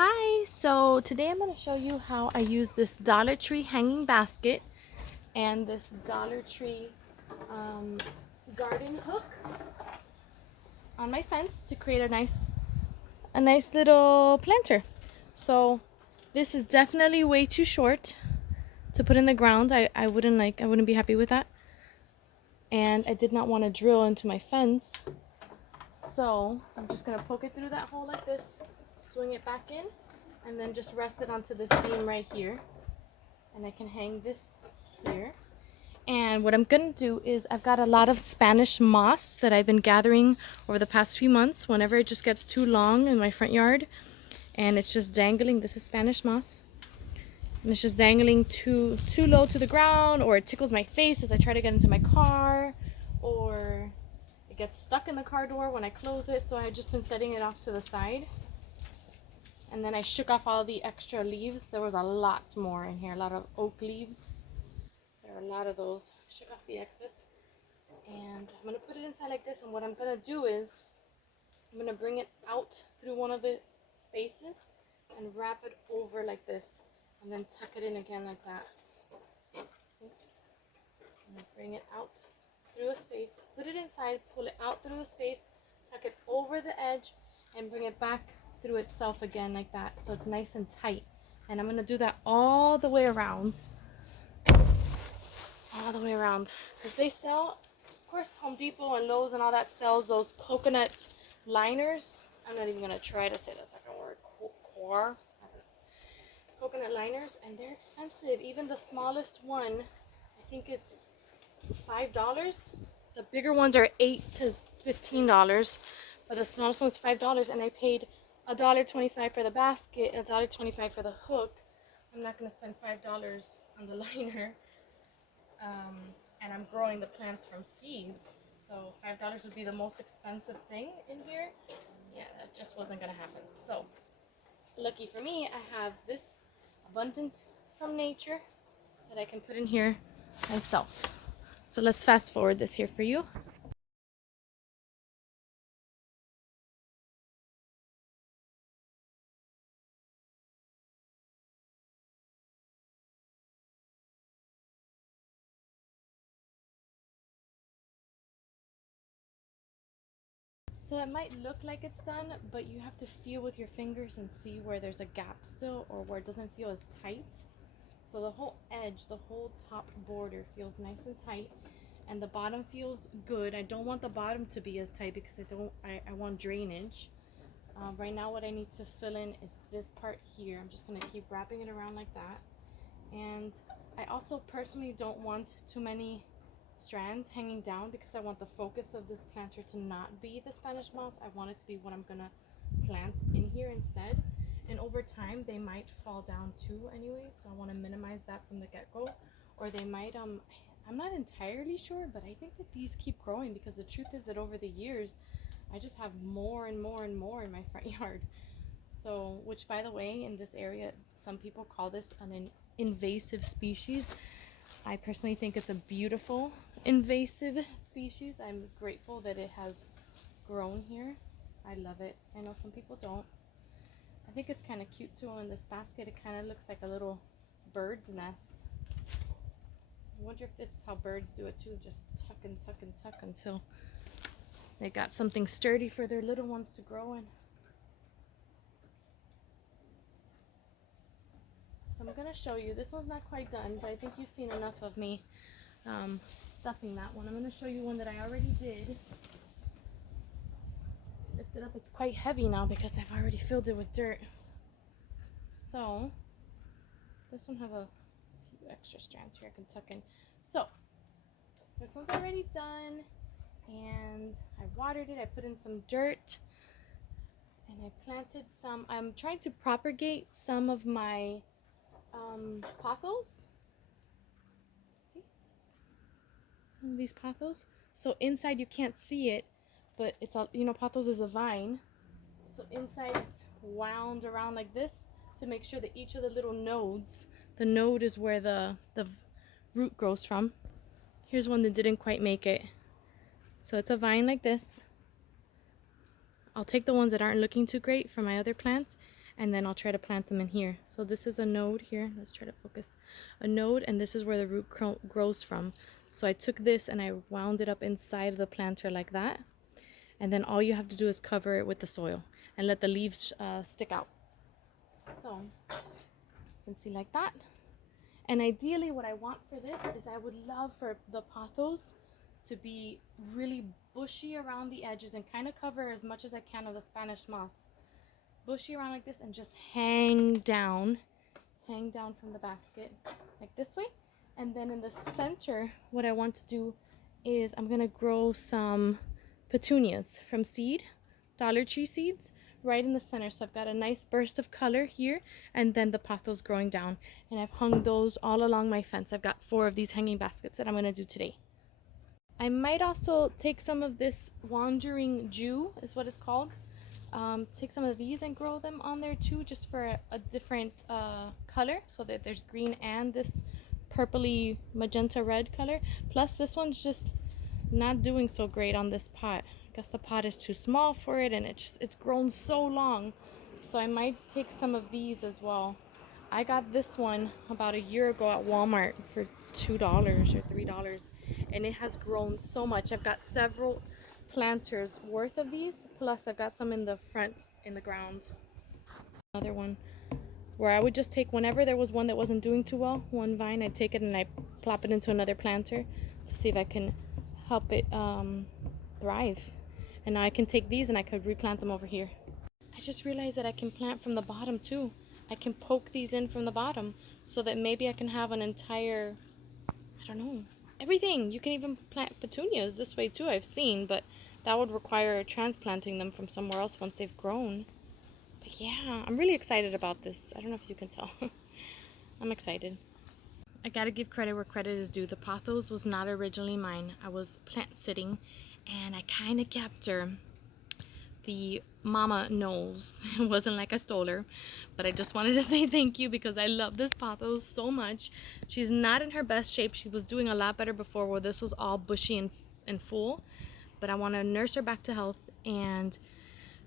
Hi, so today I'm going to show you how I use this Dollar Tree hanging basket and this Dollar Tree um, garden hook on my fence to create a nice little planter. So this is definitely way too short to put in the ground. I wouldn't be happy with that. And I did not want to drill into my fence. So I'm just going to poke it through that hole like this, swing it back in, and then just rest it onto this beam right here. And I can hang this here. And what I'm gonna do is I've got a lot of Spanish moss that I've been gathering over the past few months whenever it just gets too long in my front yard and it's just dangling. This is Spanish moss, and it's just dangling too low to the ground, or it tickles my face as I try to get into my car, or it gets stuck in the car door when I close it. So I've just been setting it off to the side. And then I shook off all the extra leaves. There was a lot more in here, a lot of oak leaves. There are a lot of those. Shook off the excess. And I'm going to put it inside like this. And what I'm going to do is I'm going to bring it out through one of the spaces and wrap it over like this. And then tuck it in again like that. See? And bring it out through a space. Put it inside, pull it out through the space, tuck it over the edge, and bring it back through itself again like that, so it's nice and tight. And I'm going to do that all the way around, because they sell, of course, Home Depot and Lowe's and all that sells those coconut liners. I'm not even going to try to say that second word. Core, I don't know. Coconut liners, and they're expensive. Even the smallest one I think is $5. The bigger ones are $8 to $15, but the smallest one's $5, and I paid $1.25 for the basket and $1.25 for the hook. I'm not going to spend $5 on the liner, and I'm growing the plants from seeds, so $5 would be the most expensive thing in here. Yeah, that just wasn't going to happen. So lucky for me, I have this abundant from nature that I can put in here myself. So let's fast forward this here for you. So it might look like it's done, but you have to feel with your fingers and see where there's a gap still, or where it doesn't feel as tight. So the whole edge, the whole top border feels nice and tight, and the bottom feels good. I don't want the bottom to be as tight because I want drainage. Right now what I need to fill in is this part here. I'm just going to keep wrapping it around like that. And I also personally don't want too many strands hanging down because I want the focus of this planter to not be the Spanish moss. I want it to be what I'm gonna plant in here instead. And over time they might fall down too anyway, so I want to minimize that from the get-go. Or they might I'm not entirely sure, but I think that these keep growing, because the truth is that over the years I just have more and more and more in my front yard. So, which by the way, in this area some people call this an invasive species. I personally think it's a beautiful invasive species. I'm grateful that it has grown here. I love it. I know some people don't. I think it's kind of cute too in this basket. It kind of looks like a little bird's nest. I wonder if this is how birds do it too. Just tuck and tuck and tuck until they got something sturdy for their little ones to grow in. So I'm going to show you. This one's not quite done, but I think you've seen enough of me stuffing that one. I'm going to show you one that I already did. Lift it up. It's quite heavy now because I've already filled it with dirt. So this one has a few extra strands here I can tuck in. So this one's already done, and I watered it. I put in some dirt, and I planted some. I'm trying to propagate some of my pothos. See? Some of these pothos. So inside you can't see it, but it's all, pothos is a vine. So inside it's wound around like this to make sure that each of the little nodes, the node is where the root grows from. Here's one that didn't quite make it. So it's a vine like this. I'll take the ones that aren't looking too great from my other plants, and then I'll try to plant them in here. So this is a node here. Let's try to focus. A node, and this is where the root grows from. So I took this and I wound it up inside of the planter like that. And then all you have to do is cover it with the soil and let the leaves stick out. So you can see like that. And ideally what I want for this is I would love for the pothos to be really bushy around the edges and kind of cover as much as I can of the Spanish moss. Bushy around like this and just hang down from the basket like this way. And then in the center, what I want to do is I'm gonna grow some petunias from seed, Dollar Tree seeds, right in the center. So I've got a nice burst of color here, and then the pothos growing down. And I've hung those all along my fence. I've got 4 of these hanging baskets that I'm gonna do today. I might also take some of this Wandering Jew, is what it's called. Take some of these and grow them on there too, just for a different color, so that there's green and this purpley magenta red color. Plus this one's just not doing so great on this pot. I guess the pot is too small for it, and it's grown so long. So I might take some of these as well. I got this one about a year ago at Walmart for $2 or $3, and it has grown so much. I've got several planters worth of these, plus I've got some in the front in the ground. Another one where I would just take, whenever there was one that wasn't doing too well, one vine, I'd take it and I plop it into another planter to see if I can help it thrive. And now I can take these and I could replant them over here. I just realized that I can plant from the bottom too. I can poke these in from the bottom so that maybe I can have an entire, I don't know, everything. You can even plant petunias this way too, I've seen, but that would require transplanting them from somewhere else once they've grown. But yeah, I'm really excited about this. I don't know if you can tell. I'm excited. I gotta give credit where credit is due. The pothos was not originally mine. I was plant sitting and I kind of kept her. The mama knows. It wasn't like I stole her, but I just wanted to say thank you because I love this pothos so much. She's not in her best shape. She was doing a lot better before, where this was all bushy and full, but I want to nurse her back to health and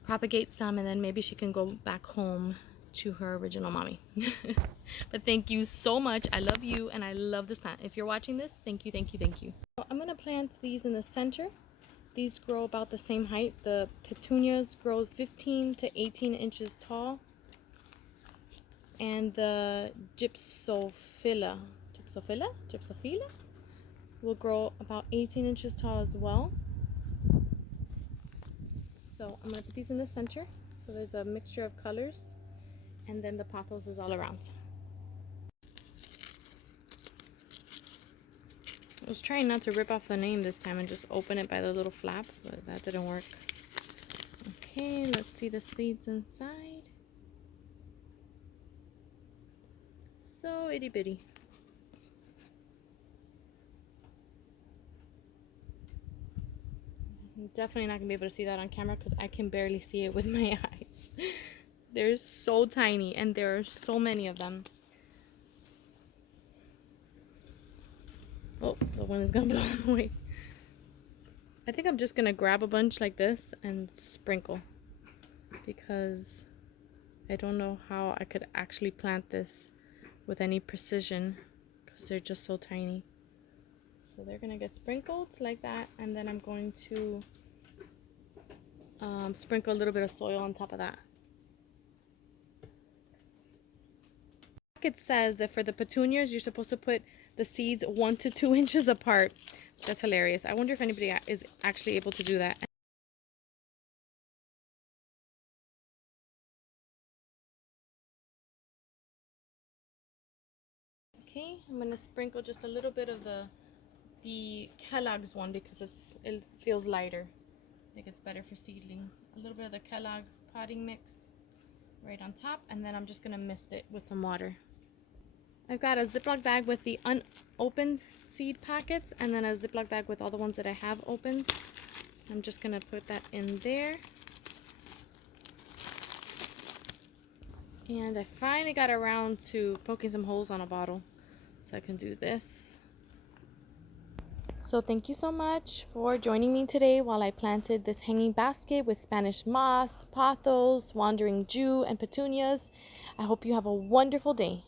propagate some, and then maybe she can go back home to her original mommy. But thank you so much. I love you and I love this plant. If you're watching this, thank you, thank you, thank you. So I'm gonna plant these in the center. These grow about the same height. The petunias grow 15 to 18 inches tall, and the gypsophila will grow about 18 inches tall as well. So I'm gonna put these in the center, so there's a mixture of colors, and then the pothos is all around. I was trying not to rip off the name this time and just open it by the little flap, but that didn't work. Okay, let's see the seeds inside. So itty bitty. I'm definitely not gonna be able to see that on camera because I can barely see it with my eyes. They're so tiny and there are so many of them. Oh, the wind is gonna blow them away. I think I'm just gonna grab a bunch like this and sprinkle, because I don't know how I could actually plant this with any precision because they're just so tiny. So they're gonna get sprinkled like that, and then I'm going to sprinkle a little bit of soil on top of that. It says that for the petunias, you're supposed to put the seeds 1 to 2 inches apart. That's hilarious. I wonder if anybody is actually able to do that. Okay, I'm gonna sprinkle just a little bit of the Kellogg's one because it feels lighter. I think it's better for seedlings. A little bit of the Kellogg's potting mix right on top, and then I'm just gonna mist it with some water. I've got a Ziploc bag with the unopened seed packets, and then a Ziploc bag with all the ones that I have opened. I'm just gonna put that in there. And I finally got around to poking some holes on a bottle, so I can do this. So thank you so much for joining me today while I planted this hanging basket with Spanish moss, pothos, wandering Jew, and petunias. I hope you have a wonderful day.